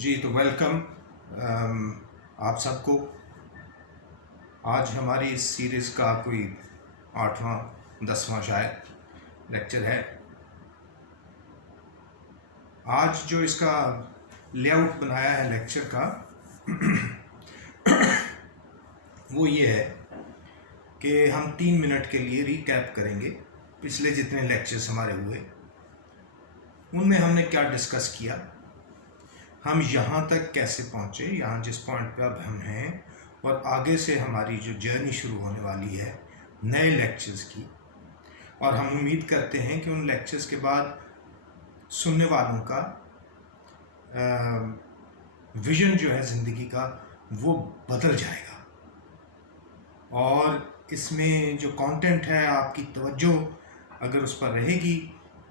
جی تو ویلکم آپ سب کو. آج ہماری اس سیریز کا کوئی 8واں 10واں شاید لیکچر ہے. آج جو اس کا لے آؤٹ بنایا ہے لیکچر کا وہ یہ ہے کہ ہم 3 منٹ کے لیے ریکیپ کریں گے پچھلے جتنے لیکچرز ہمارے ہوئے، ان میں ہم نے کیا ڈسکس کیا، ہم یہاں تک کیسے پہنچے، یہاں جس پوائنٹ پہ اب ہم ہیں، اور آگے سے ہماری جو جرنی شروع ہونے والی ہے نئے لیکچرز کی. اور ہم امید کرتے ہیں کہ ان لیکچرز کے بعد سننے والوں کا ویژن جو ہے زندگی کا وہ بدل جائے گا، اور اس میں جو کانٹینٹ ہے آپ کی توجہ اگر اس پر رہے گی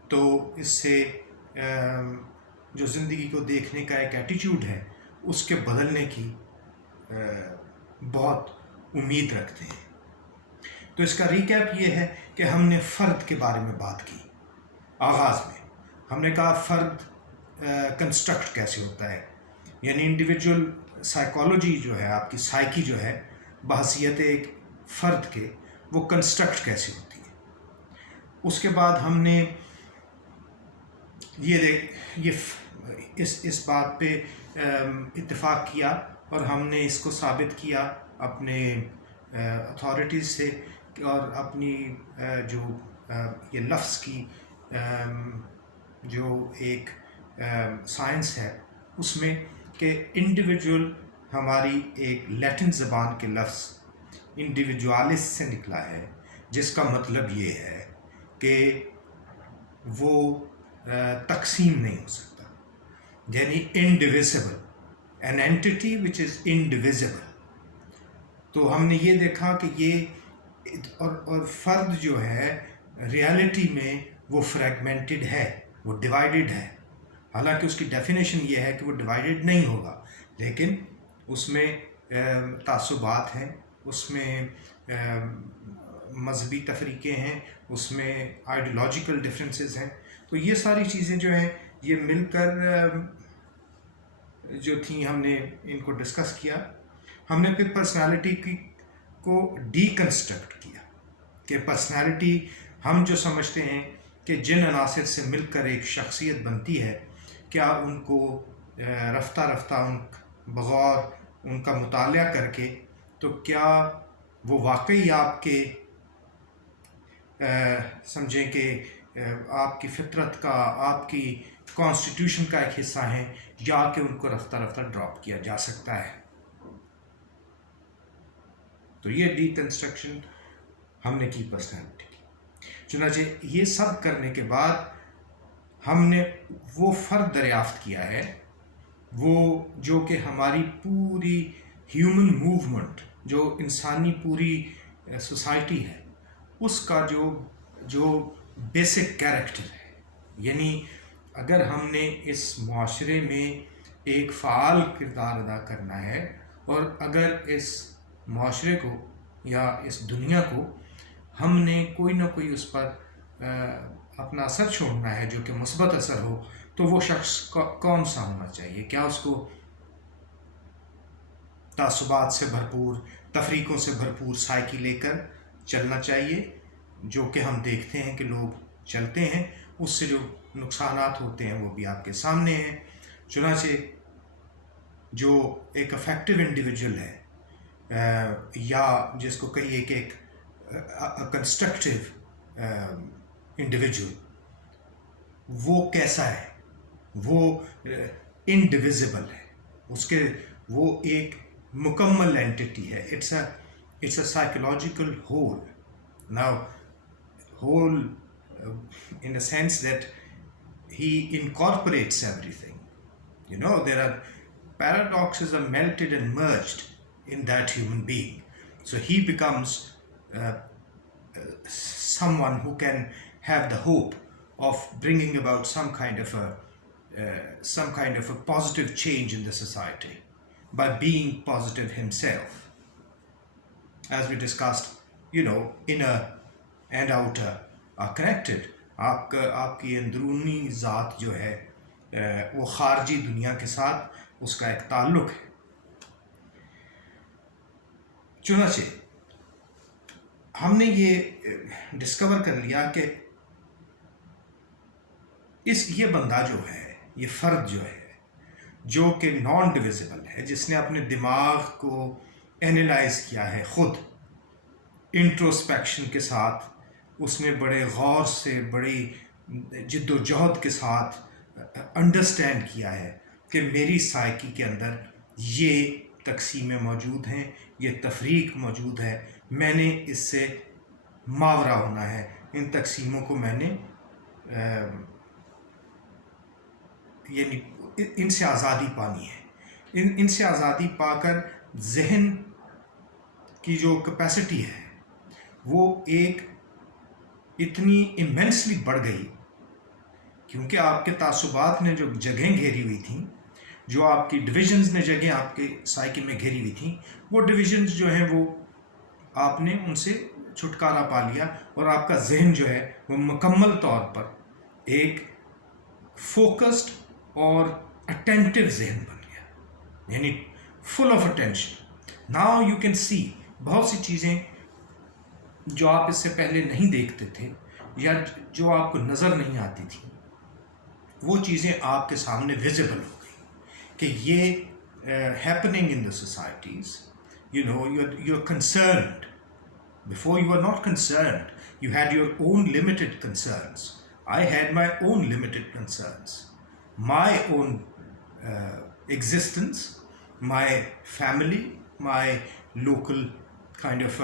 تو اس سے جو زندگی کو دیکھنے کا ایک ایٹیٹیوڈ ہے اس کے بدلنے کی بہت امید رکھتے ہیں. تو اس کا ریکیپ یہ ہے کہ ہم نے فرد کے بارے میں بات کی. آغاز میں ہم نے کہا فرد کنسٹرکٹ کیسے ہوتا ہے، یعنی انڈیویجول سائیکالوجی جو ہے، آپ کی سائیکی جو ہے بحیثیت ایک فرد کے، وہ کنسٹرکٹ کیسے ہوتی ہے. اس کے بعد ہم نے اس بات پہ اتفاق کیا اور ہم نے اس کو ثابت کیا اپنے اتھارٹیز سے، اور اپنی جو یہ لفظ کی جو ایک سائنس ہے اس میں، کہ انڈیویجول ہماری ایک لیٹن زبان کے لفظ انڈیویجوالس سے نکلا ہے، جس کا مطلب یہ ہے کہ وہ تقسیم نہیں ہو سکتا، یعنی انڈیویزیبل، این اینٹیٹی وچ از انڈیویزیبل. تو ہم نے یہ دیکھا کہ یہ اور فرد جو ہے ریالٹی میں وہ فریگمنٹڈ ہے، وہ ڈیوائیڈڈ ہے. حالانکہ اس کی ڈیفینیشن یہ ہے کہ وہ ڈیوائیڈڈ نہیں ہوگا، لیکن اس میں تعصبات ہیں، اس میں مذہبی تفریقیں ہیں، اس میں آئیڈیولوجیکل ڈفرینسز ہیں. تو یہ ساری چیزیں جو ہیں یہ مل کر جو تھیں ہم نے ان کو ڈسکس کیا. ہم نے پھر پرسنالٹی کو ڈی کنسٹرکٹ کیا کہ پرسنالٹی ہم جو سمجھتے ہیں کہ جن عناصر سے مل کر ایک شخصیت بنتی ہے، کیا ان کو رفتہ رفتہ بغور ان کا مطالعہ کر کے تو کیا وہ واقعی آپ کے سمجھیں کہ آپ کی فطرت کا، آپ کی کانسٹیٹیوشن کا ایک حصہ ہیں، یا کہ ان کو رفتہ رفتہ ڈراپ کیا جا سکتا ہے. تو یہ ڈی کنسٹرکشن ہم نے کی پرسنالٹی کی. چنانچہ یہ سب کرنے کے بعد ہم نے وہ فرد دریافت کیا ہے، وہ جو کہ ہماری پوری ہیومن موومنٹ، جو انسانی پوری سوسائٹی ہے، اس کا جو بیسک کیریکٹر ہے. یعنی اگر ہم نے اس معاشرے میں ایک فعال کردار ادا کرنا ہے، اور اگر اس معاشرے کو یا اس دنیا کو ہم نے کوئی نہ کوئی اس پر اپنا اثر چھوڑنا ہے جو کہ مثبت اثر ہو، تو وہ شخص کون سا ہونا چاہیے؟ کیا اس کو تعصبات سے بھرپور، تفریقوں سے بھرپور سائیکی لے کر چلنا چاہیے، جو کہ ہم دیکھتے ہیں کہ لوگ چلتے ہیں، اس سے جو نقصانات ہوتے ہیں وہ بھی آپ کے سامنے ہیں. چنانچہ جو ایک افیکٹو انڈیویجول ہے، یا جس کو کہیے کہ ایک کنسٹرکٹیو انڈیویجول، وہ کیسا ہے؟ وہ انڈیویزیبل ہے، وہ ایک مکمل اینٹیٹی ہے. It's a psychological whole. Now whole in a sense that he incorporates everything. There are paradoxes are melted and merged in that human being. So he becomes someone who can have the hope of bringing about some kind of a positive change in the society by being positive himself. As we discussed, inner and outer are connected. آپ کی اندرونی ذات جو ہے وہ خارجی دنیا کے ساتھ اس کا ایک تعلق ہے. چنانچہ ہم نے یہ ڈسکور کر لیا کہ یہ بندہ جو ہے، یہ فرد جو ہے، جو کہ نان ڈویزیبل ہے، جس نے اپنے دماغ کو اینالائز کیا ہے، خود انٹروسپیکشن کے ساتھ اس نے بڑے غور سے، بڑی جد و جہد کے ساتھ انڈرسٹینڈ کیا ہے کہ میری سائیکی کے اندر یہ تقسیمیں موجود ہیں، یہ تفریق موجود ہے، میں نے اس سے ماورا ہونا ہے، ان تقسیموں کو میں نے یعنی ان سے آزادی پانی ہے. ان سے آزادی پا کر ذہن کی جو کیپیسٹی ہے وہ ایک اتنی ایمنسلی بڑھ گئی، کیونکہ آپ کے تعصبات نے جو جگہیں گھیری ہوئی تھیں، جو آپ کی ڈویژنز نے جگہیں آپ کے سائیکی میں گھیری ہوئی تھیں، وہ ڈویژنز جو ہیں وہ آپ نے ان سے چھٹکارا پا لیا، اور آپ کا ذہن جو ہے وہ مکمل طور پر ایک فوکسڈ اور اٹینٹیو ذہن بن گیا، یعنی full of attention. Now you can see بہت سی چیزیں جو آپ اس سے پہلے نہیں دیکھتے تھے یا جو آپ کو نظر نہیں آتی تھیں، وہ چیزیں آپ کے سامنے ویزیبل ہو گئی کہ یہ happening in the societies. You know you are concerned. Before you were not concerned. You had your own limited concerns. I had my own limited concerns. My own existence, my family, my local kind of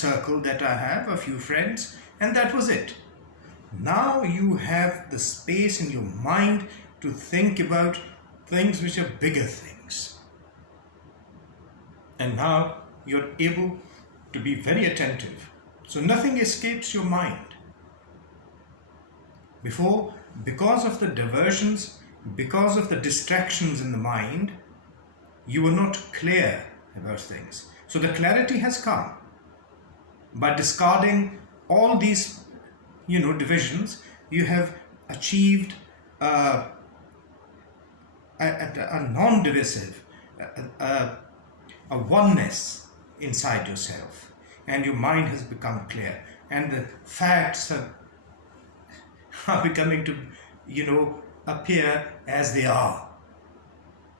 circle that I have, a few friends, and that was it. Now you have the space in your mind to think about things which are bigger things. And now you're able to be very attentive. So nothing escapes your mind. Before, because of the diversions, because of the distractions in the mind, you were not clear about things. So the clarity has come. By discarding all these, divisions, you have achieved a non-divisive, a oneness inside yourself, and your mind has become clear, and the facts are becoming to appear as they are.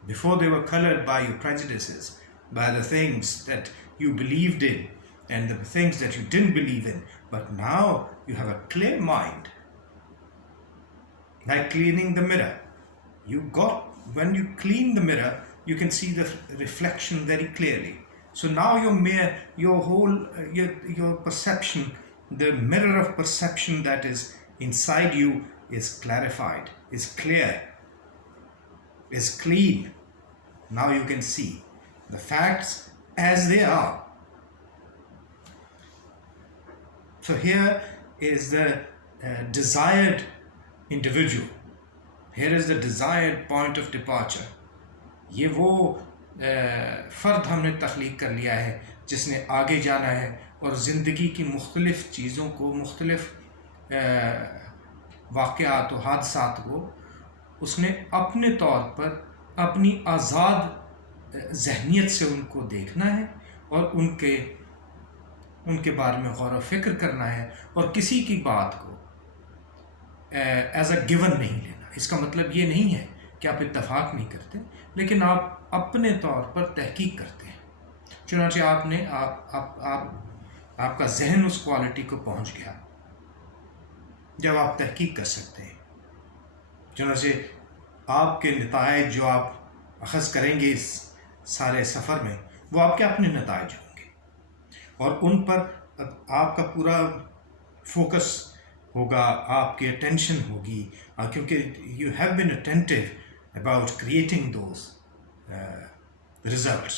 Before they were colored by your prejudices, by the things that you believed in and the things that you didn't believe in, but now you have a clear mind. Like cleaning the mirror, when you clean the mirror, you can see the reflection very clearly. So now your perception, the mirror of perception that is inside you is clarified, is clear, is clean. Now you can see the facts as they are. So here is the desired individual. Here is the desired point of departure. یہ وہ فرد ہم نے تخلیق کر لیا ہے جس نے آگے جانا ہے اور زندگی کی مختلف چیزوں کو، مختلف واقعات و حادثات کو اس نے اپنے طور پر اپنی آزاد ذہنیت سے ان کو دیکھنا ہے اور ان کے بارے میں غور و فکر کرنا ہے، اور کسی کی بات کو ایز اے گیون نہیں لینا. اس کا مطلب یہ نہیں ہے کہ آپ اتفاق نہیں کرتے، لیکن آپ اپنے طور پر تحقیق کرتے ہیں. چنانچہ آپ کا ذہن اس کوالٹی کو پہنچ گیا جب آپ تحقیق کر سکتے ہیں. چنانچہ آپ کے نتائج جو آپ اخذ کریں گے اس سارے سفر میں، وہ آپ کے اپنے نتائج ہوں گے، اور ان پر آپ کا پورا فوکس ہوگا، آپ کی اٹینشن ہوگی، کیونکہ you have been attentive about creating those results,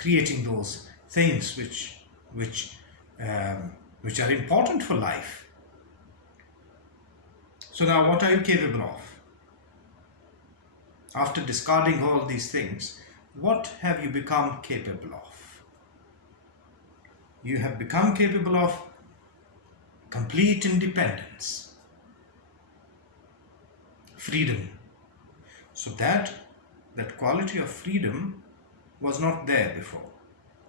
creating those things which are important for life. So now what are you capable of? After discarding all these things, what have you become capable of? You have become capable of complete independence, freedom, So that quality of freedom was not there before.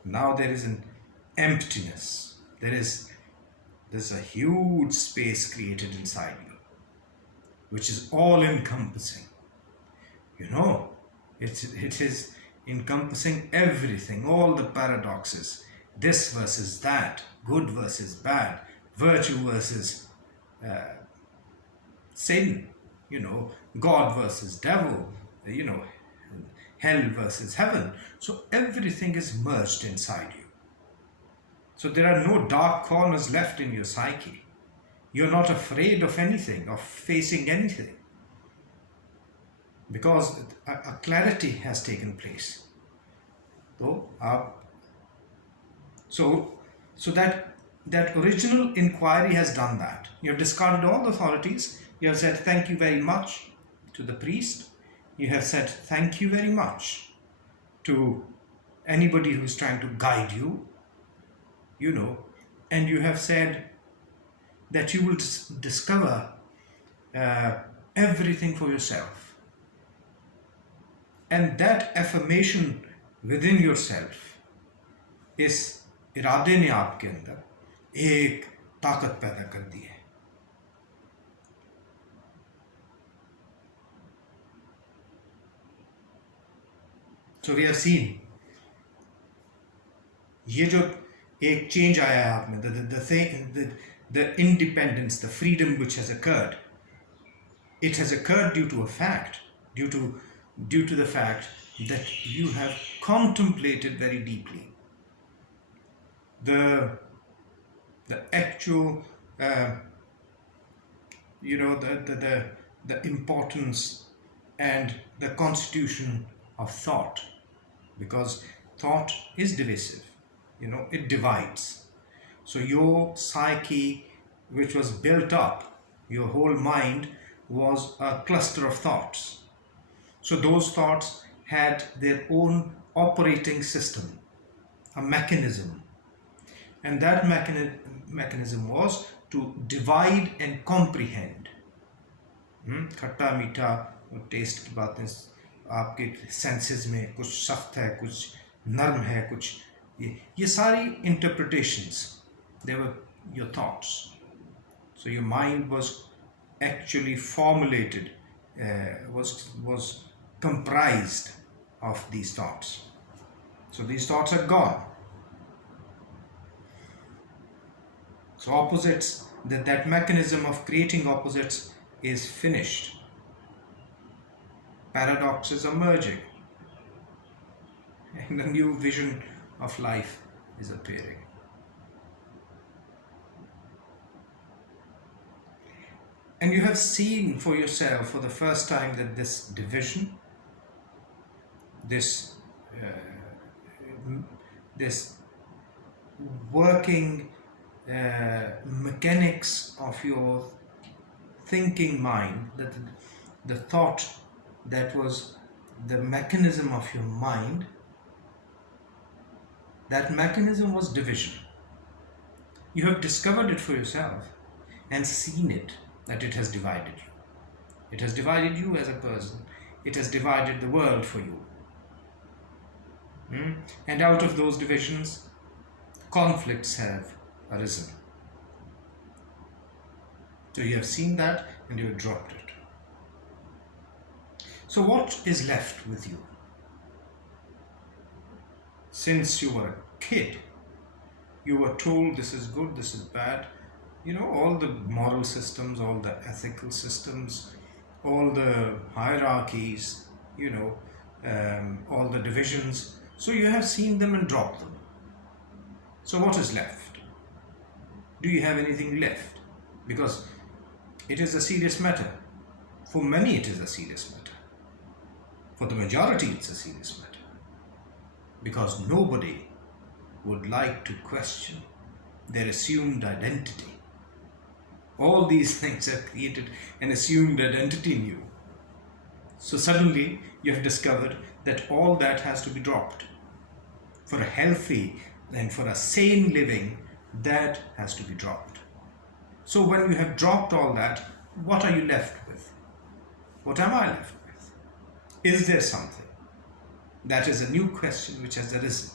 Now there is an emptiness. There's a huge space created inside you, which is all encompassing. You know, it is encompassing everything, all the paradoxes, this versus that, good versus bad, virtue versus sin, God versus devil, hell versus heaven. So everything is merged inside you. So there are no dark corners left in your psyche. You're not afraid of anything, of facing anything, because a clarity has taken place. So that original inquiry has done that. You have discarded all the authorities. You have said thank you very much to the priest. You have said thank you very much to anybody who's trying to guide you, and you have said that you will discover everything for yourself. And that affirmation within yourself इस इरादे ने आपके अंदर एक ताकत पैदा कर दी है. So we have seen ये जो एक चेंज आया है आप में, the independence, the freedom which has occurred, it has occurred due to a fact, due to the fact that you have contemplated very deeply the actual the importance and the constitution of thought, because thought is divisive, it divides. So your psyche, which was built up, your whole mind was a cluster of thoughts. So those thoughts had their own operating system, a mechanism. And that mechanism was to divide and comprehend. खट्टा मीठा test की बातें आपके senses में कुछ सख्त है, कुछ नर्म है, कुछ ये सारी interpretations, they were your thoughts. So your mind was actually formulated, was comprised of these thoughts. So these thoughts are gone. So opposites, that mechanism of creating opposites is finished. Paradoxes are merging, and a new vision of life is appearing. And you have seen for yourself for the first time that this division, this working mechanics of your thinking mind, that the thought that was the mechanism of your mind, that mechanism was division. You have discovered it for yourself and seen it, that it has divided you. It has divided you as a person. It has divided the world for you. And out of those divisions, conflicts have arisen. So you have seen that and you have dropped it. So what is left with you? Since you were a kid, you were told this is good, this is bad. All the moral systems, all the ethical systems, all the hierarchies, all the divisions. So you have seen them and dropped them. So what is left? Do you have anything left? Because it is a serious matter. For many it is a serious matter. For the majority it's a serious matter. Because nobody would like to question their assumed identity. All these things have created an assumed identity in you. So suddenly you have discovered that all that has to be dropped. For a healthy and for a sane living, that has to be dropped. So when you have dropped all that, what are you left with? What am I left with? Is there something? That is a new question which has arisen.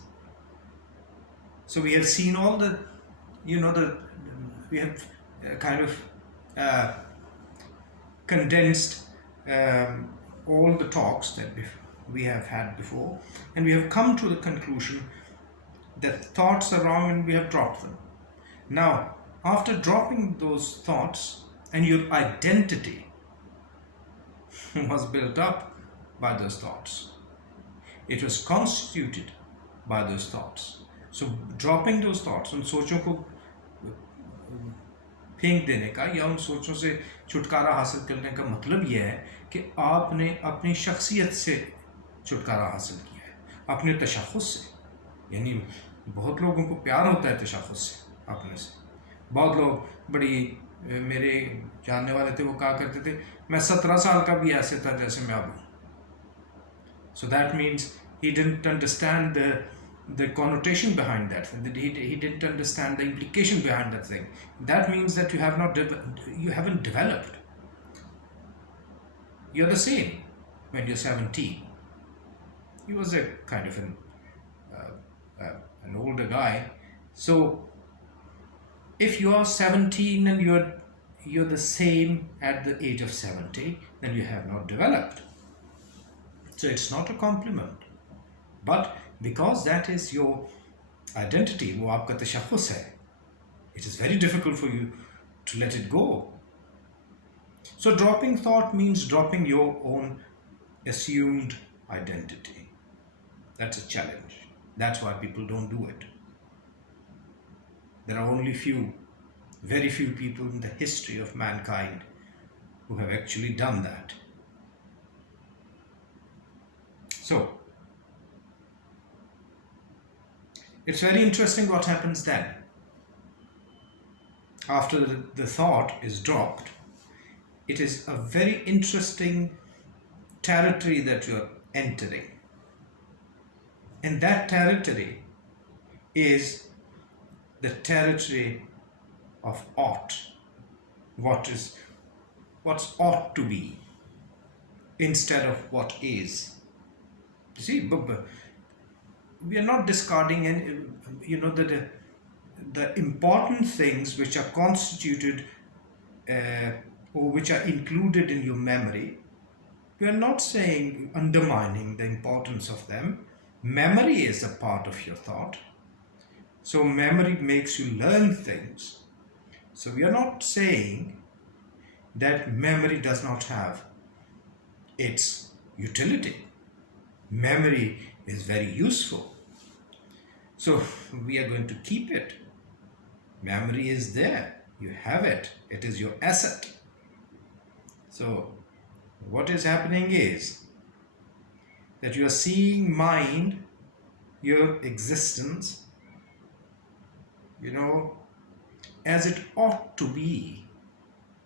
So we have seen all the, we have kind of condensed all the talks that we have had before, and we have come to the conclusion that thoughts are wrong and we have dropped them. Now, after dropping those thoughts, and your identity was built up by those thoughts, it was constituted by those thoughts. So dropping those thoughts, उन सोचों को फेंक देने का या उन सोचों से छुटकारा हासिल करने का मतलब यह है कि आपने अपनी शख्सियत से छुटकारा हासिल किया है, अपने तशख़्ख़ुस से। यानी बहुत लोगों को प्यार होता है तशख़्ख़ुस से, अपने से। बहुत लोग बड़ी मेरे जानने वाले थे, वो कहा करते थे मैं 17 साल का भी ऐसे था जैसे मैं अब हूँ। So that means he didn't understand the connotation behind that. He didn't understand the implication behind that thing. That means that you haven't developed. You're the same when you're 17. He was a kind of an older guy. So if you are 17 and you're the same at the age of 70, then you have not developed. So it's not a compliment. But because that is your identity, वो आपका तशख़्ख़ुस है, it is very difficult for you to let it go. So dropping thought means dropping your own assumed identity. That's a challenge. That's why people don't do it. There are only very few people in the history of mankind who have actually done that. So it's very interesting what happens then. After the thought is dropped, it is a very interesting territory that you're entering. And that territory is the territory of ought. What's ought to be instead of what is. You see, we are not discarding the important things which are constituted or which are included in your memory. We are not saying undermining the importance of them. Memory is a part of your thought. So memory makes you learn things. So we are not saying that memory does not have its utility. Memory is very useful. So we are going to keep it. Memory is there. You have it. It is your asset. So what is happening is that you are seeing mind, your existence, as it ought to be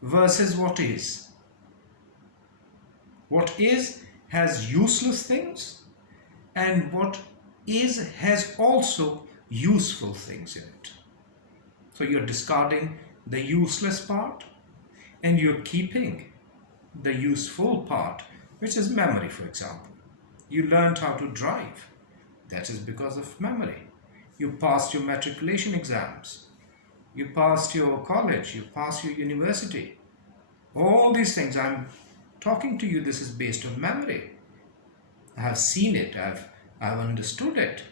versus what is. What is has useless things, and what is has also useful things in it. So you're discarding the useless part and you're keeping the useful part, which is memory, for example. You learned how to drive. That is because of memory. You passed your matriculation exams. You passed your college. You passed your university. All these things I'm talking to you, this is based on memory. I have seen it. I've understood it.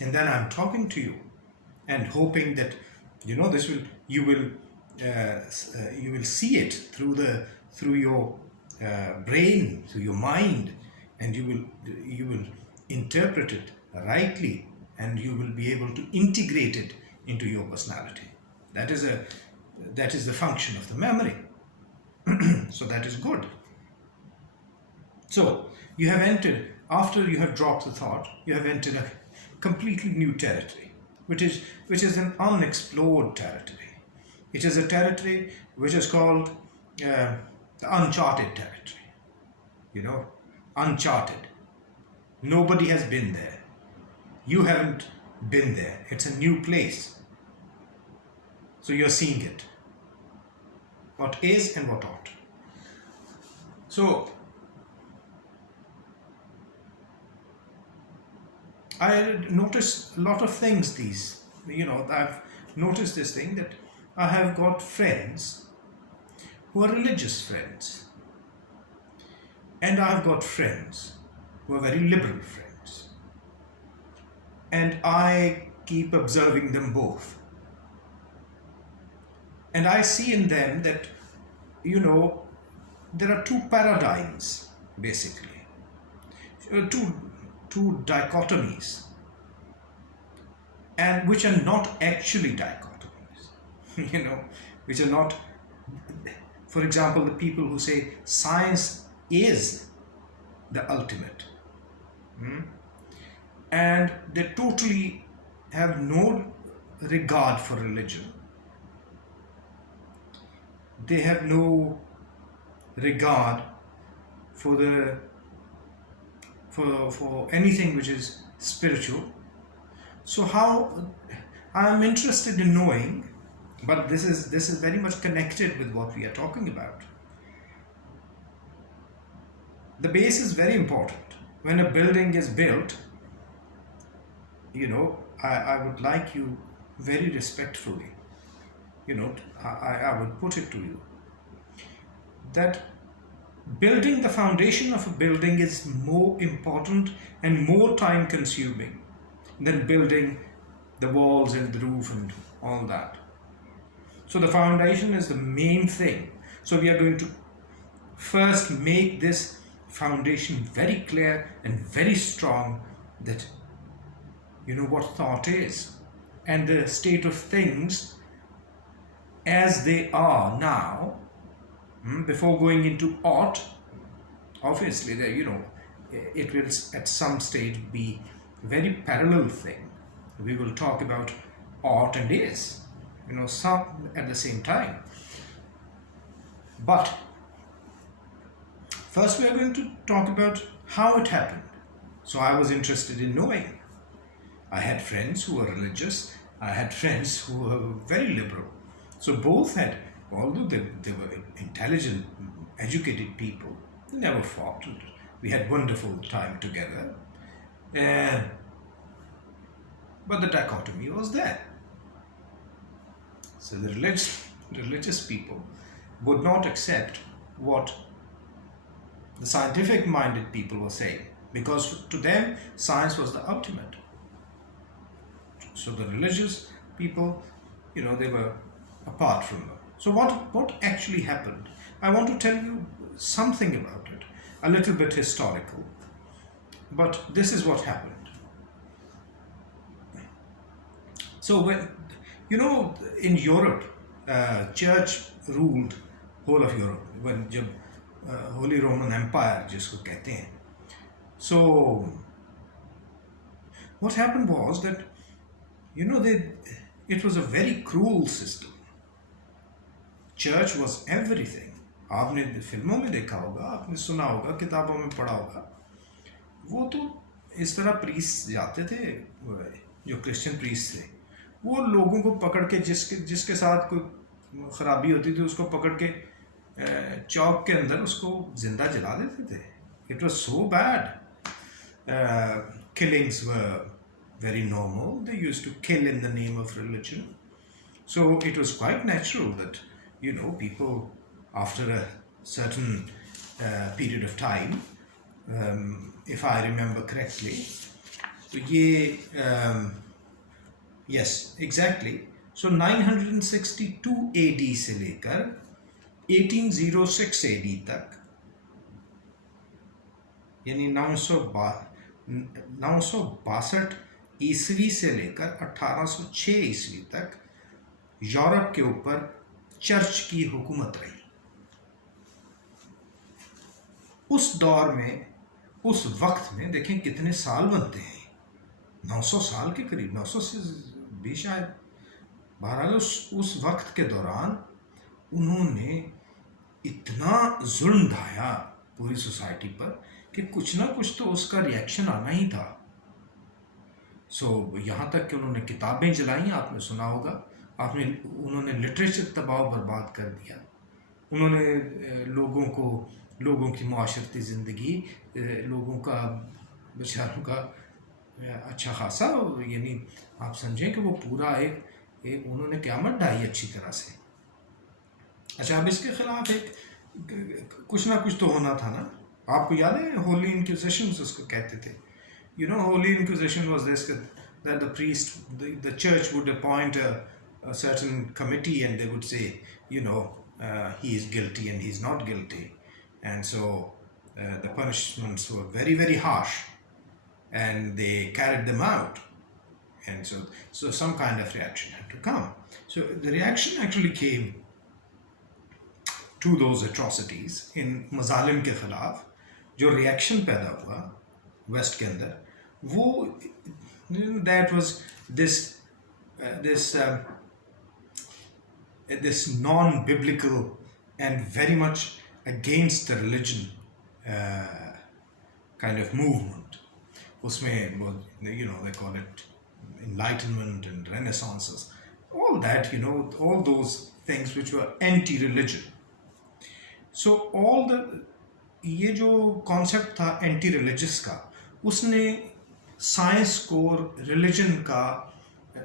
And then I'm talking to you and hoping that you will see it through your brain, through your mind, and you will interpret it rightly, and you will be able to integrate it into your personality. That is the function of the memory. So that is good. So you have entered, after you have dropped the thought, you have entered a completely new territory, which is an unexplored territory. It is a territory which is called the uncharted territory. Uncharted. Nobody has been there. You haven't been there. It's a new place. So you're seeing it. What is and what ought. So I notice a lot of things I've noticed this thing that I have got friends who are religious friends, and I've got friends who are very liberal friends, and I keep observing them both. And I see in them that, there are two paradigms, basically, two dichotomies, and which are not actually dichotomies, which are not, for example, the people who say science is the ultimate, and they totally have no regard for religion. They have no regard for for anything which is spiritual. So how I am interested in knowing, but this is very much connected with what we are talking about. The base is very important. When a building is built, I would like you very respectfully, I would put it to you that building the foundation of a building is more important and more time consuming than building the walls and the roof and all that. So the foundation is the main thing. So we are going to first make this foundation very clear and very strong, that what thought is and the state of things as they are now, before going into ought. Obviously it will at some stage be a very parallel thing. We will talk about ought and is, some at the same time. But first we are going to talk about how it happened. So I was interested in knowing. I had friends who were religious, I had friends who were very liberal. So both had, although they were intelligent, educated people, they never fought. We had wonderful time together. But the dichotomy was there. So the religious people would not accept what the scientific minded people were saying, because to them science was the ultimate. So the religious people, they were apart from them. So what actually happened? I want to tell you something about it, a little bit historical, but this is what happened. So when, in Europe, church ruled whole of Europe, when Holy Roman Empire जिसको कहते हैं. So what happened was that, it was a very cruel system. Church was everything. आपने फिल्मों में देखा होगा, आपने सुना होगा, किताबों में पढ़ा होगा. वो तो इस तरह प्रीस्ट जाते थे, जो क्रिश्चियन प्रीस्ट थे, वो लोगों को पकड़ के जिसके साथ कोई खराबी होती थी उसको पकड़ के चौक के अंदर उसको जिंदा जला देते थे. It was so bad. Killings were very normal. They used to kill in the name of religion. So it was quite natural that, people after a certain period of time, if I remember correctly, so yes, exactly. So 962 AD से लेकर 1806 AD तक, यानी 962 ईस्वी से लेकर 1806 ईस्वी तक Europe के ऊपर चर्च की हुकूमत रही. उस दौर में, उस वक्त में देखें कितने साल बनते हैं, 900 साल के करीब, 900 से भी शायद. बहरहाल उस वक्त के दौरान उन्होंने इतना जुल्म ढाया पूरी सोसाइटी पर कि कुछ ना कुछ तो उसका रिएक्शन आना ही था. सो यहाँ तक कि उन्होंने किताबें जलाई, आपने सुना होगा, उन्होंने लिटरेचर तबाह बर्बाद कर दिया. उन्होंने लोगों की मुआशरती ज़िंदगी, लोगों का बेचारों का अच्छा खासा, यानी आप समझें कि वो पूरा एक एक उन्होंने क़यामत ढाई अच्छी तरह से। अच्छा, अब इसके खिलाफ एक कुछ ना कुछ तो होना था ना। आपको याद है होली इंक्विजिशन उसको कहते थे। Holi inquisition was this, that the priest, the church would appoint a certain committee and they would say, he is guilty and he's not guilty. And so the punishments were very, very harsh and they carried them out. And so some kind of reaction had to come. So the reaction actually came to those atrocities in मजालिम के खिलाफ। जो reaction पैदा हुआ waste के अंदर, वो that was this non-biblical and very much against the religion kind of movement. उसमें वो they call it enlightenment and renaissances, all that, all those things which were anti-religion. So all the ये जो concept था anti religious का, उसने science को religion का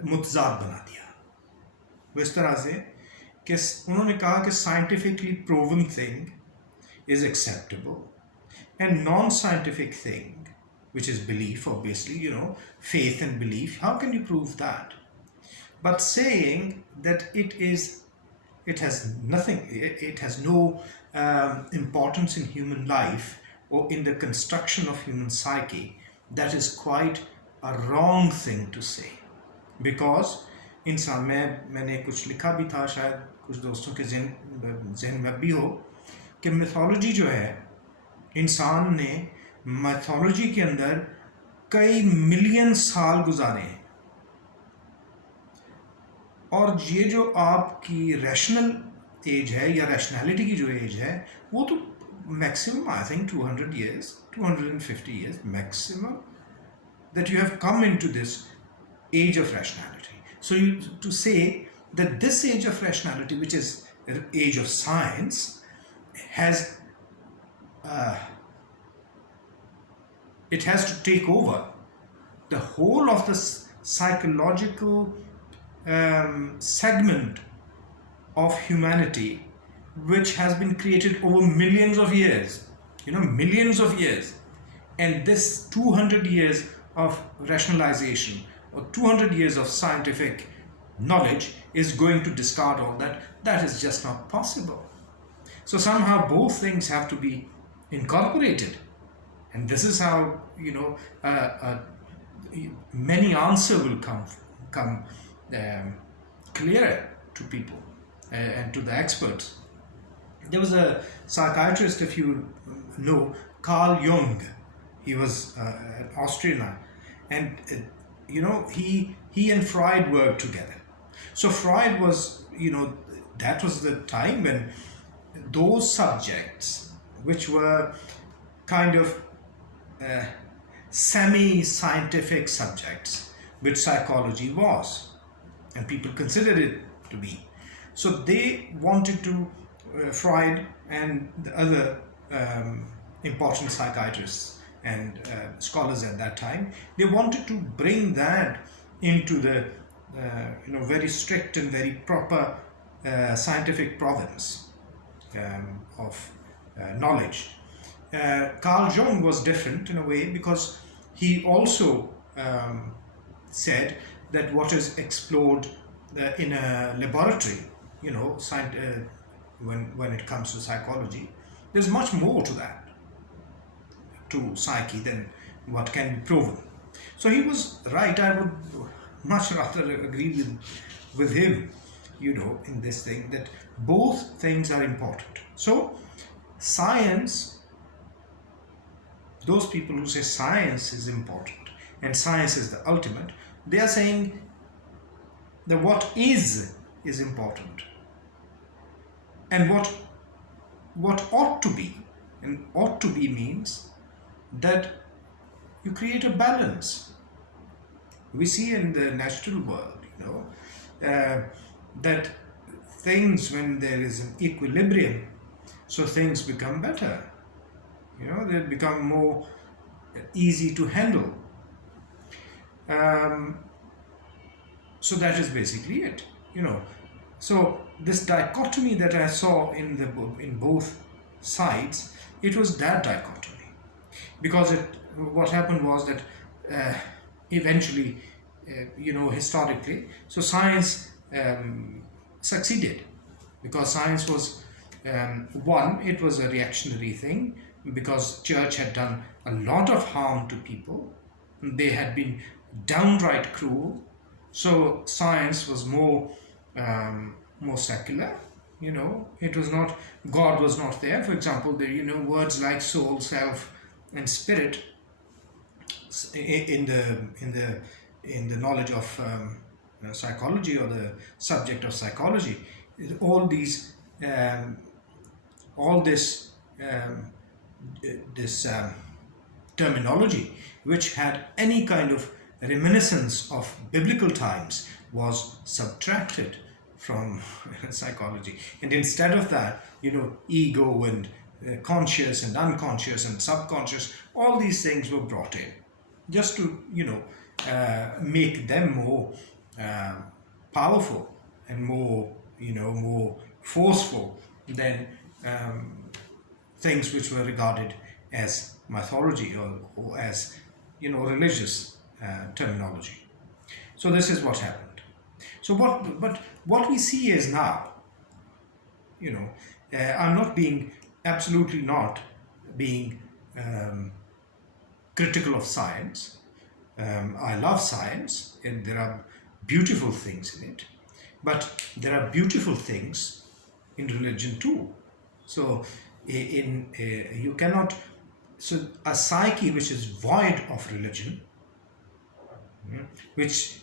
मुतजाद बना दिया। वो इस तरह से कि उन्होंने कहा कि scientifically proven thing is acceptable and non scientific thing which is belief, obviously, faith and belief, how can you prove that? But saying that it has nothing, it has no importance in human life or in the construction of human psyche, that is quite a wrong thing to say. Because इंसान मैंने कुछ लिखा भी था, शायद कुछ दोस्तों के जहन में भी हो, कि मिथोलॉजी जो है, इंसान ने मैथोलॉजी के अंदर कई मिलियन साल गुजारे हैं, और ये जो आपकी रैशनल एज है या रैशनैलिटी की जो एज है, वो तो maximum I think 200 years, 250 years maximum that you have come into this age of rationality. So to say that this age of rationality, which is age of science, has it has to take over the whole of the psychological segment of humanity, which has been created over millions of years, millions of years. And this 200 years of rationalization or 200 years of scientific knowledge is going to discard all that. That is just not possible. So somehow both things have to be incorporated. And this is how, many answer will come clearer to people and to the experts. There was a psychiatrist, if you know, Carl Jung. He was an Austrian, and he and Freud worked together. So Freud was, that was the time when those subjects, which were kind of semi-scientific subjects, which psychology was, and people considered it to be. So they wanted to, Freud and the other important psychiatrists and scholars at that time, they wanted to bring that into the very strict and very proper scientific province of knowledge. Carl Jung was different in a way, because he also said that what is explored in a laboratory, when it comes to psychology, there's much more to that, to psyche, than what can be proven. So he was right. I would much rather agree with him, in this thing, that both things are important. So science, those people who say science is important and science is the ultimate, they are saying that what is important, and what ought to be. And ought to be means that you create a balance. We see in the natural world, that things, when there is an equilibrium, so things become better. They become more easy to handle. Um, so that is basically it, you know. So this dichotomy that I saw in both sides, it was that dichotomy, because what happened was that uh, eventually, historically, so science succeeded, because science was, one, it was a reactionary thing, because church had done a lot of harm to people. They had been downright cruel. So science was more secular. It was not, God was not there. For example, words like soul, self, and spirit in the knowledge of psychology, or the subject of psychology. All these all um, this terminology which had any kind of reminiscence of biblical times was subtracted from psychology, and instead of that, ego and conscious and unconscious and subconscious, all these things were brought in, just to make them more uh, powerful and more forceful than things which were regarded as mythology, or as religious terminology. So this is what happened. So what we see is now, I'm not being, absolutely not being critical of science. I love science, and there are beautiful things in it, but there are beautiful things in religion too. So you cannot, so a psyche which is void of religion, which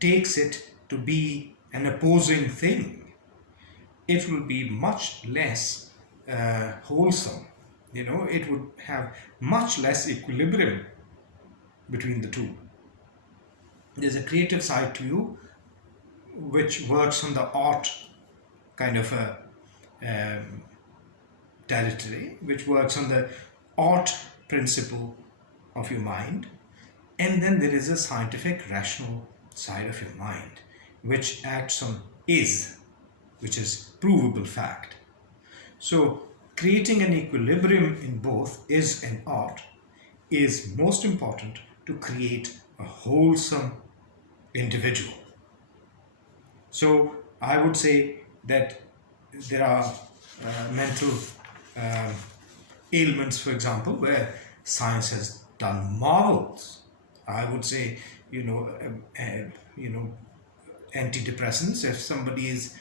takes it to be an opposing thing, it will be much less wholesome. It would have much less equilibrium between the two. There's a creative side to you which works on the art kind of a territory, which works on the art principle of your mind. And then there is a scientific, rational side of your mind, which acts on is, which is provable fact. So creating an equilibrium in both is and art is most important to create a wholesome individual. So I would say that there are mental um, ailments, for example, where science has done marvels. I would say, antidepressants. If somebody is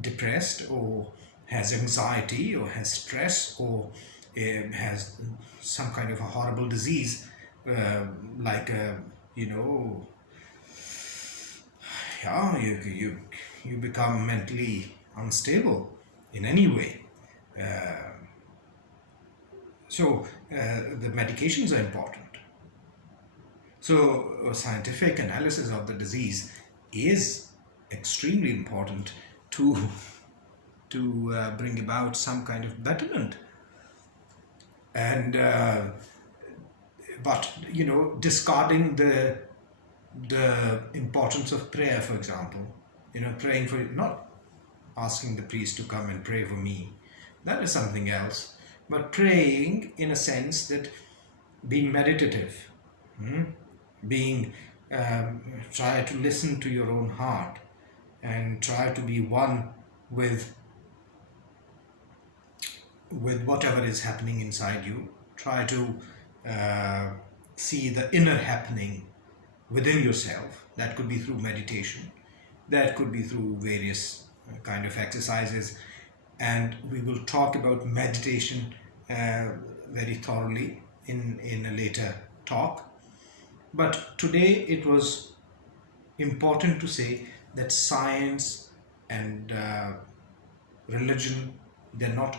depressed, or has anxiety, or has stress, or has some kind of a horrible disease, like yeah, you become mentally unstable in any way. So the medications are important. So scientific analysis of the disease is extremely important to bring about some kind of betterment. And but discarding the importance of prayer, for example, praying for, not asking the priest to come and pray for me, that is something else, but praying in a sense that being meditative, being try to listen to your own heart, and try to be one with whatever is happening inside you. Try to see the inner happening within yourself. That could be through meditation, that could be through various kind of exercises, and we will talk about meditation very thoroughly in a later talk. But today it was important to say that science and religion, they're not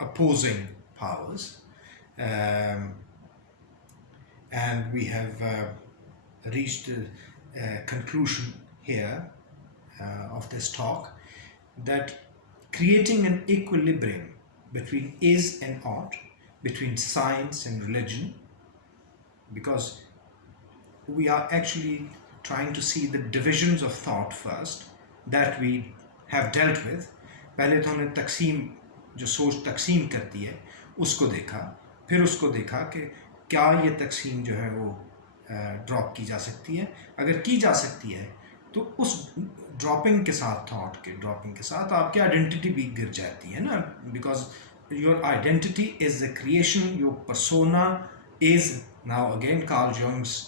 opposing powers. And we have reached a conclusion here of this talk, that creating an equilibrium between is and ought, between science and religion, because we are actually trying to see the divisions of thought first that we have dealt with. पहले तो हमने तकसीम, जो सोच तकसीम करती है, उसको देखा, फिर उसको देखा कि क्या ये तकसीम जो है वो ड्रॉप की जा सकती है. अगर की जा सकती है तो उस ड्रॉपिंग के साथ, थॉट के ड्रॉपिंग के साथ आपकी आइडेंटिटी भी गिर जाती है ना, because your identity is the creation, your persona is, now again Carl Jung's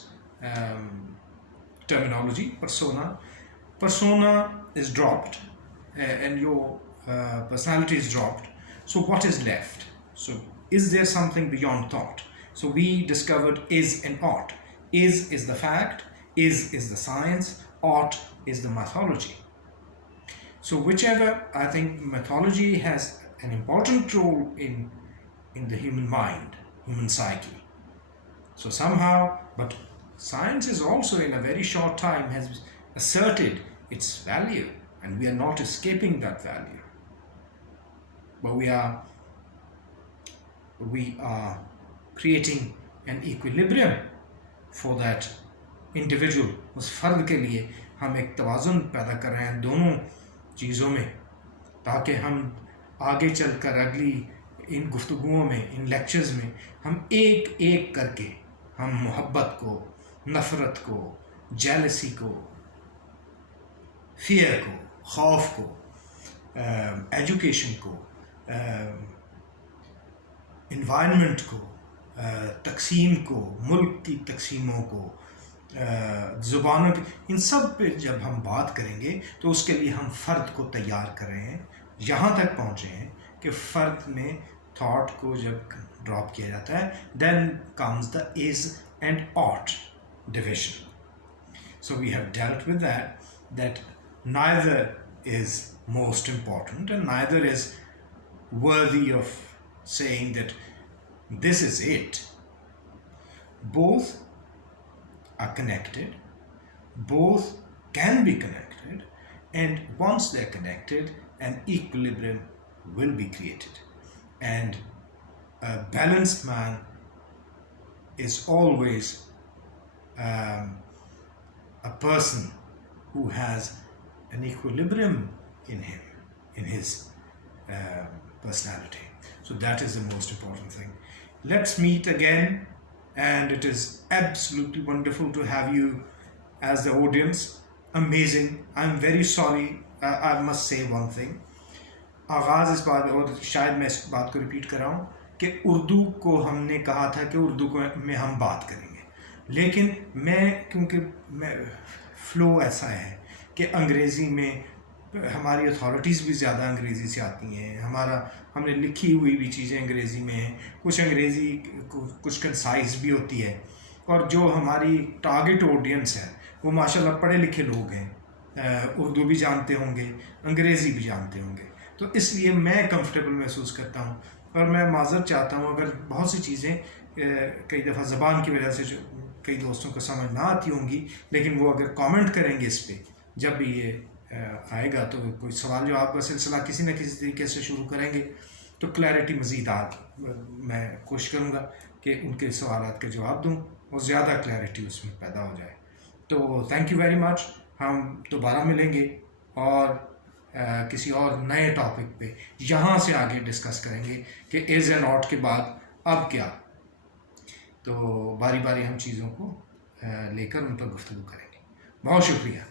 terminology, persona is dropped, and your personality is dropped. So what is left? So is there something beyond thought? So we discovered is and ought. Is the fact, is the science, ought is the mythology. So whichever, I think mythology has an important role in the human mind, human psyche. So somehow, but science is also in a very short time has asserted its value, and we are not escaping that value. But we are creating an equilibrium for that individual. उस फर्द के लिए हम एक तवाज़ुन पैदा कर रहे हैं दोनों चीज़ों में, ताकि हम आगे चलकर अगली इन गुफ्तगुओं में, इन लेक्चर्स में हम एक एक करके हम मोहब्बत को, नफ़रत को, जेलसी को, फियर को, खौफ को, एजुकेशन को, इन्वायरमेंट को, तकसीम को, मुल्क की तकसीमों को, ज़ुबानों की, इन सब पे जब हम बात करेंगे तो उसके लिए हम फ़र्द को तैयार कर रहे हैं. यहाँ तक पहुँचे हैं कि फ़र्द में थॉट को जब ड्रॉप किया जाता है, then comes the is and ought division. So we have dealt with that neither is most important and neither is worthy of saying that this is it. Both are connected, both can be connected, and once they're connected, an equilibrium will be created. And a balanced man is always a person who has an equilibrium in him, in his personality. So that is the most important thing. Let's meet again, and it is absolutely wonderful to have you as the audience. Amazing. I'm very sorry, I must say one thing. आगाज़ इस बात, और शायद मैं इस बात को repeat कर रहा हूँ कि उर्दू को हमने कहा था कि उर्दू में हम बात करेंगे, लेकिन क्योंकि फ़्लो ऐसा है कि अंग्रेज़ी में हमारी अथॉरिटीज़ भी ज़्यादा अंग्रेज़ी से आती हैं, हमने लिखी हुई भी चीज़ें अंग्रेज़ी में हैं, कुछ अंग्रेज़ी कुछ कंसाइज भी होती है, और जो हमारी टारगेट ऑडियंस है वो माशाल्लाह पढ़े लिखे लोग हैं, उर्दू भी जानते होंगे, अंग्रेज़ी भी जानते होंगे. तो इसलिए मैं कंफर्टेबल महसूस करता हूँ, और मैं माज़रत चाहता हूँ अगर बहुत सी चीज़ें कई दफ़ा ज़बान की वजह से जो कई दोस्तों को समझ ना आती होंगी, लेकिन वो अगर कमेंट करेंगे इस पे जब भी ये आएगा, तो कोई सवाल जवाब का सिलसिला किसी न किसी तरीके से शुरू करेंगे, तो क्लैरिटी मज़ीद मैं कोशिश करूँगा कि उनके सवालात के जवाब दूँ और ज़्यादा क्लैरिटी उसमें पैदा हो जाए. तो थैंक यू वेरी मच. हम दोबारा मिलेंगे और किसी और नए टॉपिक पे यहाँ से आगे डिस्कस करेंगे कि इज़ एंड ऑट के बाद अब क्या. तो बारी बारी हम चीज़ों को लेकर उन पर गुफ्तगू करेंगे. बहुत शुक्रिया.